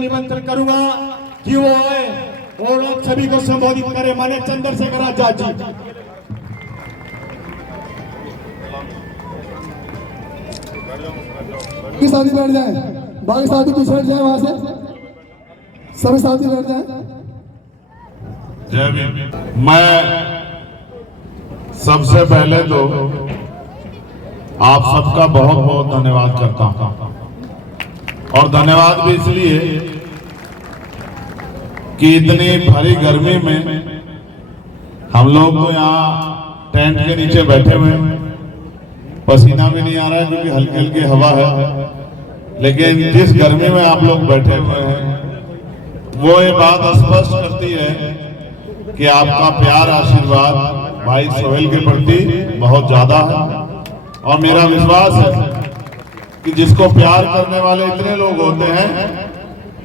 निमंत्रण करूंगा कि वो आए और लोग सभी को संबोधित करें। माननीय चंद्रशेखर आजाद जी। साथी बैठ जाए, बाकी साथी पीछे बैठ जाए, वहां से सभी साथी बैठ जाए। जय भीम। मैं सबसे पहले तो आप सबका बहुत बहुत धन्यवाद करता हूं, और धन्यवाद भी इसलिए कि इतनी भरी गर्मी में हम लोग तो यहाँ टेंट के नीचे बैठे हुए हैं, पसीना भी नहीं आ रहा है क्योंकि हल्की हल्की हवा है, लेकिन जिस गर्मी में आप लोग बैठे हुए हैं वो ये बात स्पष्ट करती है कि आपका प्यार आशीर्वाद भाई सोहेल के प्रति बहुत ज्यादा है। और मेरा विश्वास है कि जिसको प्यार करने वाले इतने लोग होते हैं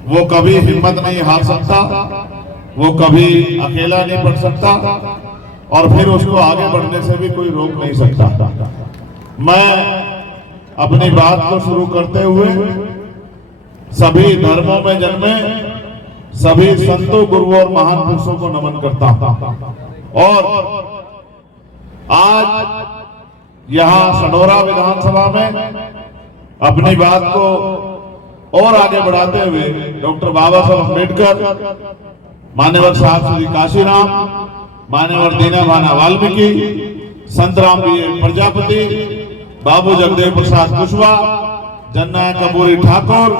वो कभी हिम्मत नहीं हार सकता, वो कभी अकेला नहीं पड़ सकता, और फिर उसको आगे बढ़ने से भी कोई रोक नहीं सकता। मैं अपनी बात को शुरू करते हुए सभी धर्मों में जन्मे सभी संतों, गुरुओं और महान पुरुषों को नमन करता हूं। और आज यहां सनोरा विधानसभा में अपनी बात को और आगे बढ़ाते हुए डॉक्टर बाबा साहब अम्बेडकर, मान्यवर साहब श्री काशीराम, मान्यवर दीनभाना वाल्मीकि, संत राम प्रजापति, बाबू जगदेव प्रसाद कुशवाहा, जननायक कपूरी ठाकुर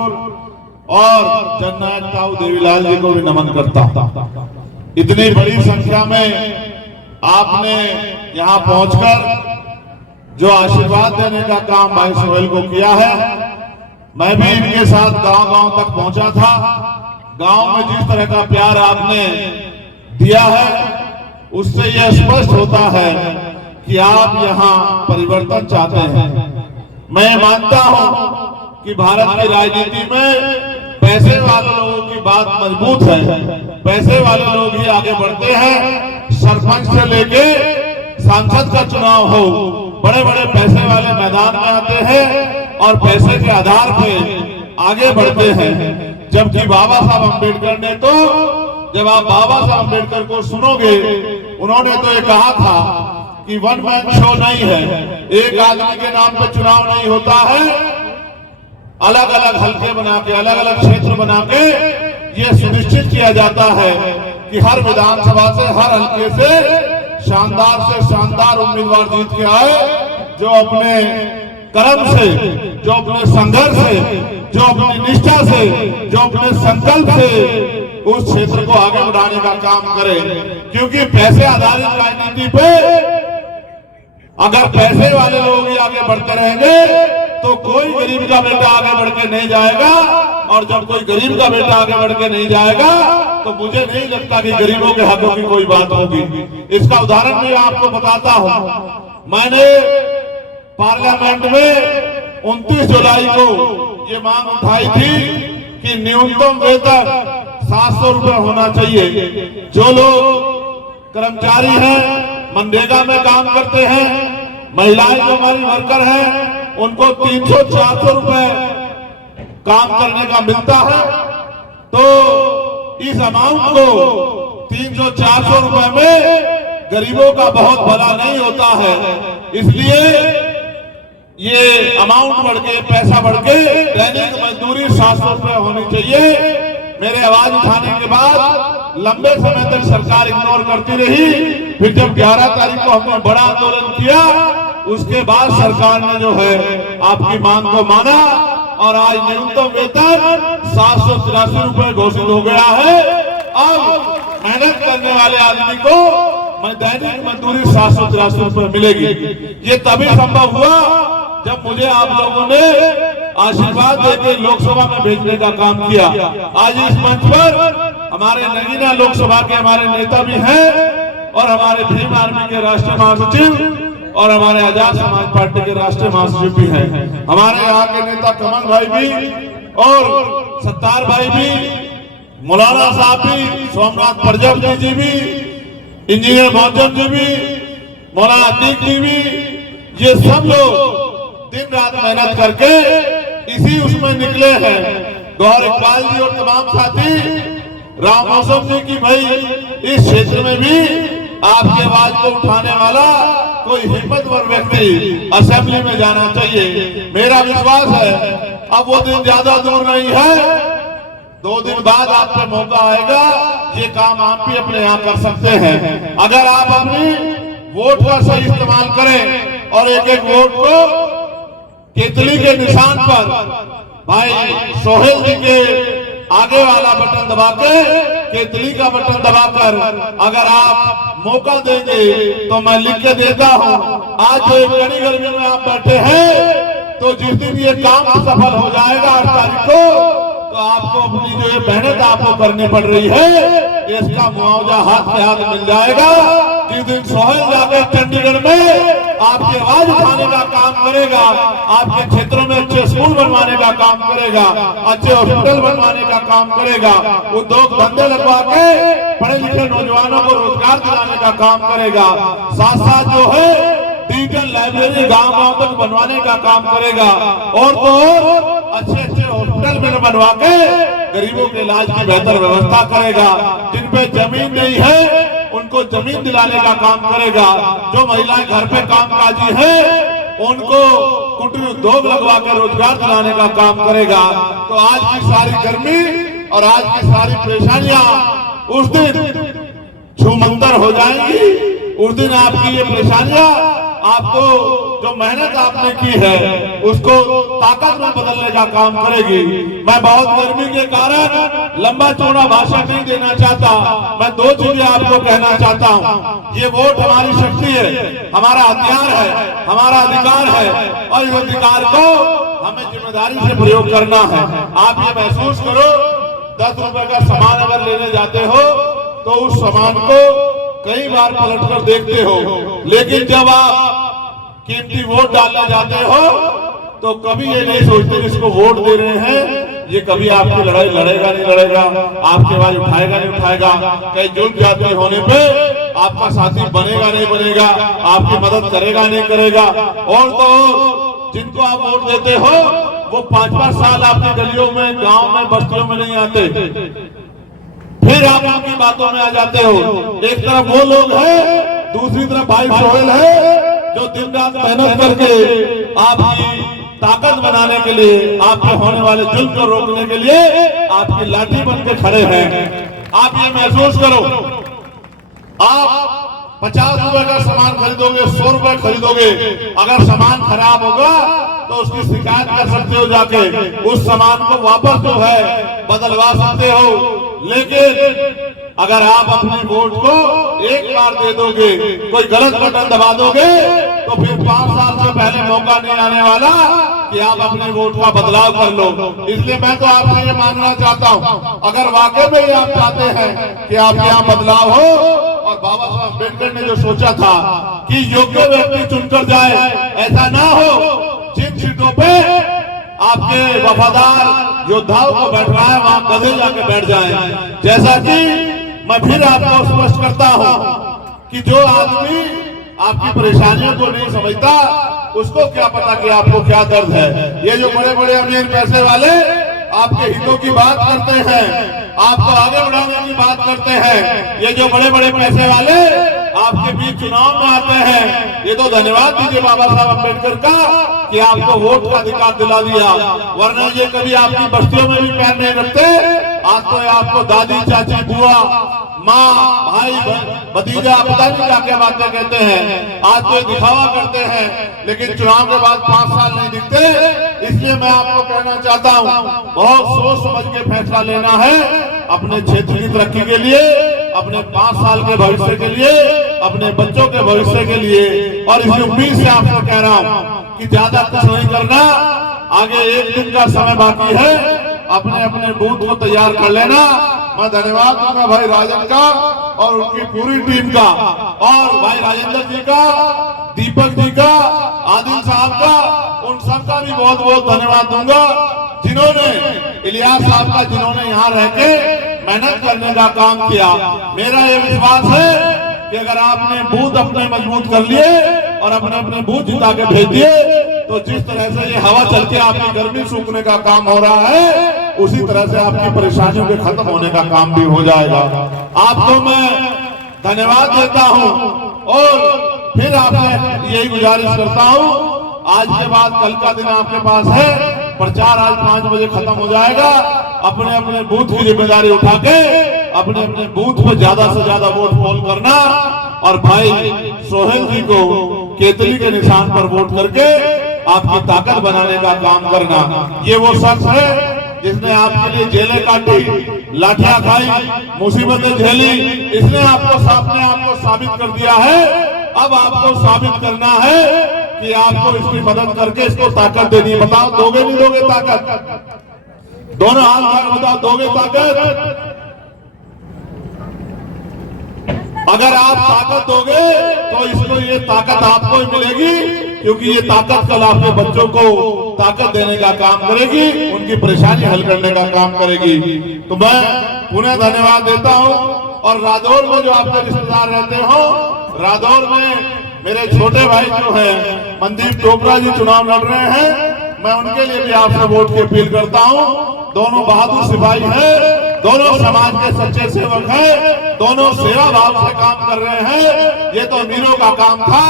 और जननायक ताऊ देवीलाल जी को भी नमन करता हूं। इतनी बड़ी संख्या में आपने यहां पहुंचकर जो आशीर्वाद देने का काम भाई सोहेल को किया है, मैं भी इनके साथ गांव-गांव तक पहुंचा था। गांव में जिस तरह का प्यार आपने दिया है उससे यह स्पष्ट होता है कि आप यहां परिवर्तन चाहते हैं। मैं मानता हूं कि भारत की राजनीति में पैसे वाले लोगों की बात मजबूत है, पैसे वाले लोग ही आगे बढ़ते हैं। सरपंच से लेके सांसद का चुनाव हो, बड़े बड़े पैसे वाले मैदान में आते हैं और पैसे के आधार पे आगे बढ़ते हैं। जबकि बाबा साहब अम्बेडकर ने तो, जब आप बाबा साहब अम्बेडकर को सुनोगे, उन्होंने तो ये कहा था कि वन मैन शो नहीं है, एक आदमी के नाम पे चुनाव नहीं होता है, अलग अलग हलके बना के, अलग अलग क्षेत्र बना के ये सुनिश्चित किया जाता है कि हर विधानसभा से, हर हलके से शानदार उम्मीदवार जीत के आए, जो अपने कर्म से, जो अपने संघर्ष से, जो अपनी निष्ठा से, जो अपने संकल्प से उस क्षेत्र को आगे बढ़ाने का काम करे। क्योंकि पैसे आधारित राजनीति पे अगर पैसे वाले लोग ही आगे बढ़ते रहेंगे तो कोई गरीब का बेटा आगे बढ़ के नहीं जाएगा, और जब कोई गरीब का बेटा आगे बढ़ के नहीं जाएगा तो मुझे नहीं लगता कि गरीबों के हकों की कोई बात होगी। इसका उदाहरण भी आपको बताता हूं। मैंने पार्लियामेंट में 29 जुलाई को ये मांग उठाई थी कि न्यूनतम वेतन 700 रुपए होना चाहिए। जो लोग कर्मचारी हैं, मनरेगा में काम करते हैं, महिलाएं जो हमारी वर्कर हैं, उनको 300-400 रुपए काम करने का मिलता है। तो इस अमाउंट को 300-400 रुपए में गरीबों का बहुत भला नहीं होता है, इसलिए ये अमाउंट बढ़ के, पैसा बढ़ के दैनिक मजदूरी 700 रुपए होनी चाहिए। मेरे आवाज उठाने के बाद लंबे समय तक सरकार इग्नोर करती रही। फिर जब 11 तारीख को हमने बड़ा आंदोलन किया, उसके बाद सरकार ने जो है आपकी मांग को माना और आज न्यूनतम वेतन 783 रुपए घोषित हो गया है। अब मेहनत करने वाले आदमी को दैनिक मजदूरी 783 रुपए मिलेगी। ये तभी संभव हुआ जब मुझे आप लोगों ने आशीर्वाद देकर लोकसभा में भेजने का काम किया। आज इस मंच पर हमारे नगीना लोकसभा के हमारे नेता भी हैं, और हमारे भीम आर्मी के राष्ट्रीय महासचिव और हमारे आजाद समाज पार्टी के राष्ट्रीय महासचिव भी हैं। हमारे यहाँ के नेता कमल भाई भी और सत्तार भाई भी, मौलाना साहब भी, सोमनाथ प्रजापति जी भी, इंजीनियर मौजम जी भी, मौलाना अतीक जी भी, ये सब लोग दिन रात मेहनत करके इसी उसमें निकले हैं गौर इकबाल जी और तमाम साथी राम मौसम जी की भाई इस क्षेत्र में भी आपकी आवाज को उठाने वाला कोई हिम्मतवर व्यक्ति असेंबली में जाना चाहिए। मेरा विश्वास है अब वो दिन ज्यादा दूर नहीं है, 2 दिन बाद आप पे मौका आएगा, ये काम आप भी अपने यहाँ कर सकते हैं अगर आप अपनी वोट का सही इस्तेमाल करें और एक एक वोट को केतली के निशान पर भाई सोहेल जी के आगे वाला बटन दबा के केतली का बटन दबाकर अगर आप मौका देंगे तो मैं लिख के देता हूं, आज जो एक कड़ी गर्मी में आप बैठे हैं तो जिस दिन ये काम सफल हो जाएगा 8 तारीख को, तो आपको अपनी जो ये मेहनत आपको करनी पड़ रही है इसका मुआवजा हाथ से हाथ मिल जाएगा। जिस दिन सोहेल जाकर चंडीगढ़ में आपकी आवाज उठाने का काम करेगा, आपके क्षेत्रों में अच्छे स्कूल बनवाने का काम करेगा, अच्छे हॉस्पिटल बनवाने का काम करेगा, उद्योग धंधे लगवा के पढ़े लिखे नौजवानों को रोजगार दिलाने का काम करेगा, साथ साथ जो है डिजिटल लाइब्रेरी गांव-गांव तक बनवाने का काम करेगा और तो और अच्छे अच्छे हॉस्पिटल में बनवा के गरीबों के इलाज की बेहतर व्यवस्था करेगा। जिन पे जमीन नहीं है उनको जमीन दिलाने का काम करेगा, जो महिलाएं घर पे कामकाजी हैं उनको कुटीर उद्योग लगवा के रोजगार दिलाने का काम करेगा। तो आज की सारी गर्मी और आज की सारी परेशानियां उस दिन छूमंतर हो जाएंगी। उस दिन आपकी ये परेशानियां आपको जो मेहनत आपने की है उसको ताकत में बदलने का काम करेगी। मैं बहुत गर्मी के कारण लंबा चौड़ा भाषण नहीं देना चाहता, मैं 2 चीजें आपको कहना चाहता हूं। ये वोट हमारी शक्ति है, हमारा हथियार है, हमारा अधिकार है और इस अधिकार को हमें जिम्मेदारी से प्रयोग करना है। आप ये महसूस करो 10 रुपए का सामान अगर लेने जाते हो तो उस सामान को कई बार पलट कर देखते हो, लेकिन जब आप कीमती वोट डालने जाते हो तो कभी ये नहीं सोचते जिसको वोट दे रहे हैं ये कभी आपकी लड़ाई लड़ेगा नहीं लड़ेगा, आपकी आवाज उठाएगा नहीं उठाएगा, कहीं जुल्म जाति होने पे आपका साथी बनेगा नहीं बनेगा, आपकी मदद करेगा नहीं करेगा। और तो जिनको आप वोट देते हो वो 5-5 साल आपकी गलियों में, गांव में, बस्तियों में नहीं आते, फिर आप उनकी बातों में आ जाते हो। एक तरफ वो लोग हैं, दूसरी तरफ भाई सोहेल है जो दिन रात मेहनत करके आपकी ताकत बनाने के लिए, आपके होने वाले जुल्म को रोकने के लिए आपकी लाठी बन के खड़े हैं। आप ये महसूस करो, आप 50 रुपए का सामान खरीदोगे, 100 रुपए खरीदोगे, अगर सामान खराब होगा तो उसकी शिकायत कर सकते हो, जाके उस सामान को वापस जो है बदलवा सकते हो। लेकिन अगर आप अपने वोट को एक बार दे दोगे, कोई गलत बटन दबा दोगे तो फिर 5 साल से पहले मौका नहीं आने वाला कि आप अपने वोट का बदलाव कर लो। इसलिए मैं तो आपसे ये मांगना चाहता हूँ, अगर वाकई में आप चाहते हैं कि आपके यहाँ बदलाव हो और बाबा साहब अम्बेडकर ने जो सोचा था कि योग्य व्यक्ति चुनकर जाए, ऐसा ना हो जिन सीटों पे आपके वफादार योद्धाओं को बैठवाए वहां गधे जाके बैठ जाए। जैसा कि मैं फिर आपको स्पष्ट करता हूं कि जो आदमी आपकी परेशानियों को नहीं समझता उसको क्या पता कि आपको क्या दर्द है। ये जो बड़े बड़े अमीर पैसे वाले आपके हितों की बात करते हैं, आपको आगे बढ़ाने की बात करते हैं, ये जो बड़े बड़े पैसे वाले आपके बीच चुनाव में आते हैं, ये तो धन्यवाद दीजिए बाबा साहब अम्बेडकर का कि आपको वोट का अधिकार दिला दिया, वरना ये कभी आपकी बस्तियों में भी पैर नहीं रखते। आज तो आपको दादी, चाची, बुआ, माँ, भाई, भतीजा पता नहीं क्या क्या बातें कहते हैं, आज तो दिखावा करते हैं, लेकिन चुनाव के बाद 5 साल नहीं दिखते। इसलिए मैं आपको कहना चाहता हूँ, बहुत सोच समझ के फैसला लेना है अपने क्षेत्र की तरक्की के लिए, अपने 5 साल के भविष्य के लिए, अपने बच्चों के भविष्य के लिए। और इसी उम्मीद से आपको कह रहा हूँ कि ज्यादा कुछ नहीं करना, आगे 1 दिन का समय बाकी है, अपने अपने बूथ को तैयार कर लेना। मैं धन्यवाद दूंगा भाई राजन का और उनकी पूरी टीम का, और भाई राजेंद्र जी का, दीपक जी का, आदिल साहब का, उन सबका भी बहुत बहुत धन्यवाद दूंगा जिन्होंने, इलियास साहब का, जिन्होंने यहाँ रह के मेहनत करने का काम किया। मेरा ये विश्वास है कि अगर आपने बूथ अपने मजबूत कर लिए और अपने अपने बूथ जिता के भेज दिए तो जिस तरह से ये हवा चल के आपकी गर्मी सूखने का काम हो रहा है, उसी तरह से आपकी परेशानियों के खत्म होने का काम भी हो जाएगा। आपको मैं धन्यवाद देता हूं और फिर आपसे यही गुजारिश करता हूं, आज के बाद कल का दिन आपके पास है, प्रचार आज 5 बजे खत्म हो जाएगा। अपने अपने बूथ की जिम्मेदारी उठा के अपने अपने बूथ पर ज्यादा से ज्यादा वोट पोल करना और भाई सोहेल जी को केतली के निशान पर वोट करके आपकी ताकत बनाने का काम करना। ये वो शख्स है जिसने आपके लिए जेलें काटी, लाठियां खाई, मुसीबतें झेली, इसने आपको साबित कर दिया है। अब आपको साबित करना है कि आपको इसकी मदद करके इसको ताकत देनी है। बताओ दोगे नहीं दोगे ताकत? दोनों हाथ बताओ, दोगे ताकत? अगर आप ताकत दोगे तो इसको ये ताकत आपको ही मिलेगी, क्योंकि ये ताकत कल आपके बच्चों को ताकत देने का काम करेगी, उनकी परेशानी हल करने का काम करेगी। तो मैं पुनः धन्यवाद देता हूं। और रादौर में जो आपके रिश्तेदार रहते हो, रादौर में मेरे छोटे भाई जो हैं मनदीप टोपरा जी चुनाव लड़ रहे हैं, मैं उनके लिए भी आपसे वोट की अपील करता हूं। दोनों बहादुर सिपाही हैं, दोनों समाज के सच्चे सेवक हैं, दोनों सेवा भाव से काम कर रहे हैं। ये तो अमीरों का काम था,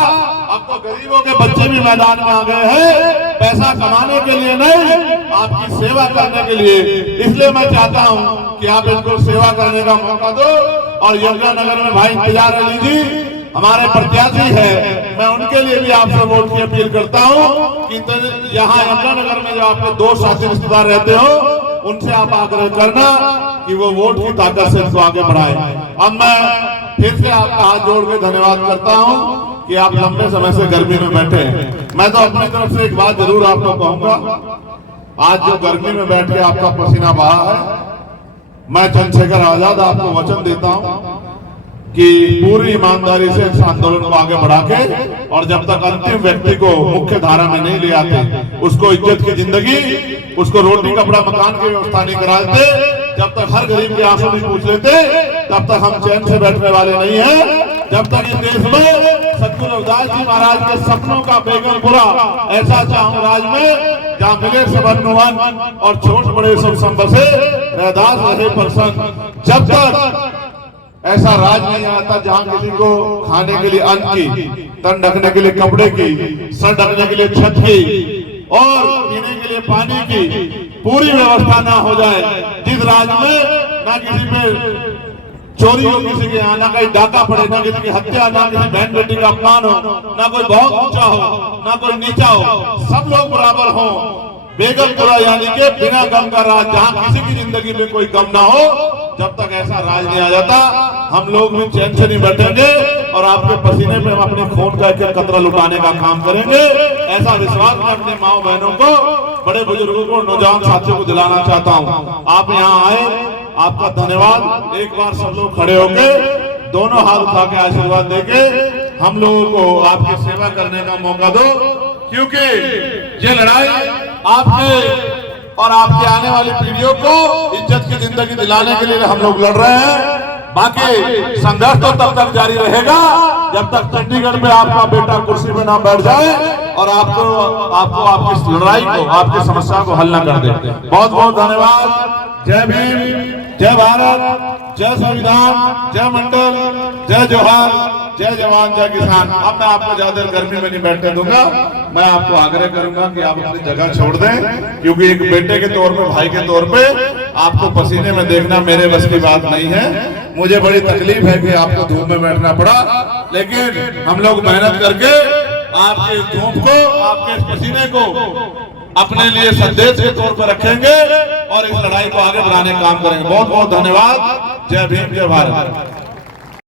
अब तो गरीबों के बच्चे भी मैदान में आ गए हैं, पैसा कमाने के लिए नहीं, आपकी सेवा करने के लिए। इसलिए मैं चाहता हूं कि आप इनको सेवा करने का मौका दो। और यमुनानगर में भाई इंतजार अली जी हमारे प्रत्याशी है, मैं उनके लिए भी आपसे वोट की अपील करता हूं कि यहाँ यमुनानगर में जो आपके 2 साथी रिश्तेदार रहते हो, उनसे आप आग्रह करना कि वो वोट की ताकत से इसको आगे बढ़ाए। अब मैं फिर से आपका हाथ जोड़ के धन्यवाद करता हूं कि आप लंबे समय से गर्मी में बैठे हैं। मैं तो अपनी तरफ से एक बात जरूर आपको कहूंगा, आज जो गर्मी में बैठ के आपका पसीना बहा है, मैं चंद्रशेखर आजाद आपको वचन देता हूं कि पूरी ईमानदारी से इस आंदोलन को आगे बढ़ा के, और जब तक अंतिम व्यक्ति को मुख्य धारा में नहीं ले आते, उसको इज्जत की जिंदगी, उसको रोटी कपड़ा मकान की व्यवस्था नहीं कराते, जब तक हर गरीब के आंसू नहीं पूछ लेते, तब तक हम चैन से बैठने वाले नहीं हैं। जब तक इस देश में सतगुरु रविदास जी महाराज के सपनों का बेगमपुरा ऐसा चाहूं राज में, जहाँ मिले सब वन और छोट बड़े सब संबसे, रैदास रहे प्रसन्न। जब तक ऐसा राज नहीं आता जहां किसी को खाने के लिए अन्न की, तन ढकने के लिए कपड़े की, सर ढकने के लिए छत की और पीने के लिए पानी की पूरी व्यवस्था ना हो जाए, जिस राज्य में ना किसी पे चोरी हो, किसी के यहाँ ना कहीं डाका पड़े, ना किसी की हत्या, ना किसी बहन बेटी का अपमान हो, ना कोई बहुत ऊंचा हो, ना कोई नीचा हो, सब लोग बराबर हो। बेगमपुरा यानी के बिना गम का राज, जहाँ किसी की जिंदगी में कोई गम ना हो। जब तक ऐसा राज नहीं आ जाता, हम लोग भी चैन से नहीं बैठेंगे और आपके पसीने में हम अपने खून का एक कतरा लुटाने का काम करेंगे। ऐसा विश्वास मैं अपने माओ बहनों को, बड़े बुजुर्गों को, नौजवान साथियों को दिलाना चाहता हूँ। आप यहाँ आए, आपका धन्यवाद। एक बार सब लोग खड़े होके दोनों हाथ उठा के आशीर्वाद देके हम लोगों को आपकी सेवा करने का मौका दो, क्योंकि ये लड़ाई आपके और आपके आने वाली पीढ़ियों को इज्जत की जिंदगी दिलाने के लिए हम लोग लड़ रहे हैं। बाकी संघर्ष तो तब तक जारी रहेगा जब तक चंडीगढ़ में आपका बेटा कुर्सी पे ना बैठ जाए और आपको आपकी लड़ाई को, आपकी समस्या को हल न कर दे। बहुत बहुत धन्यवाद। जय भीम, जय भारत, जय संविधान, जय मंडल, जय जोहार, जय जवान, जय किसान। अब मैं आपको ज्यादा देर गर्मी में नहीं बैठने दूंगा। मैं आपको आग्रह करूंगा कि आप अपनी जगह छोड़ दें, क्योंकि एक बेटे के तौर पे, भाई के तौर पे आपको पसीने में देखना मेरे बस की बात नहीं है। मुझे बड़ी तकलीफ है कि आपको धूप में बैठना पड़ा, लेकिन हम लोग मेहनत करके आपके धूप को, आपके पसीने को अपने लिए संदेश के तौर पर रखेंगे और इस लड़ाई को आगे बढ़ाने का काम करेंगे। बहुत बहुत धन्यवाद। जय भीम, जय भारत।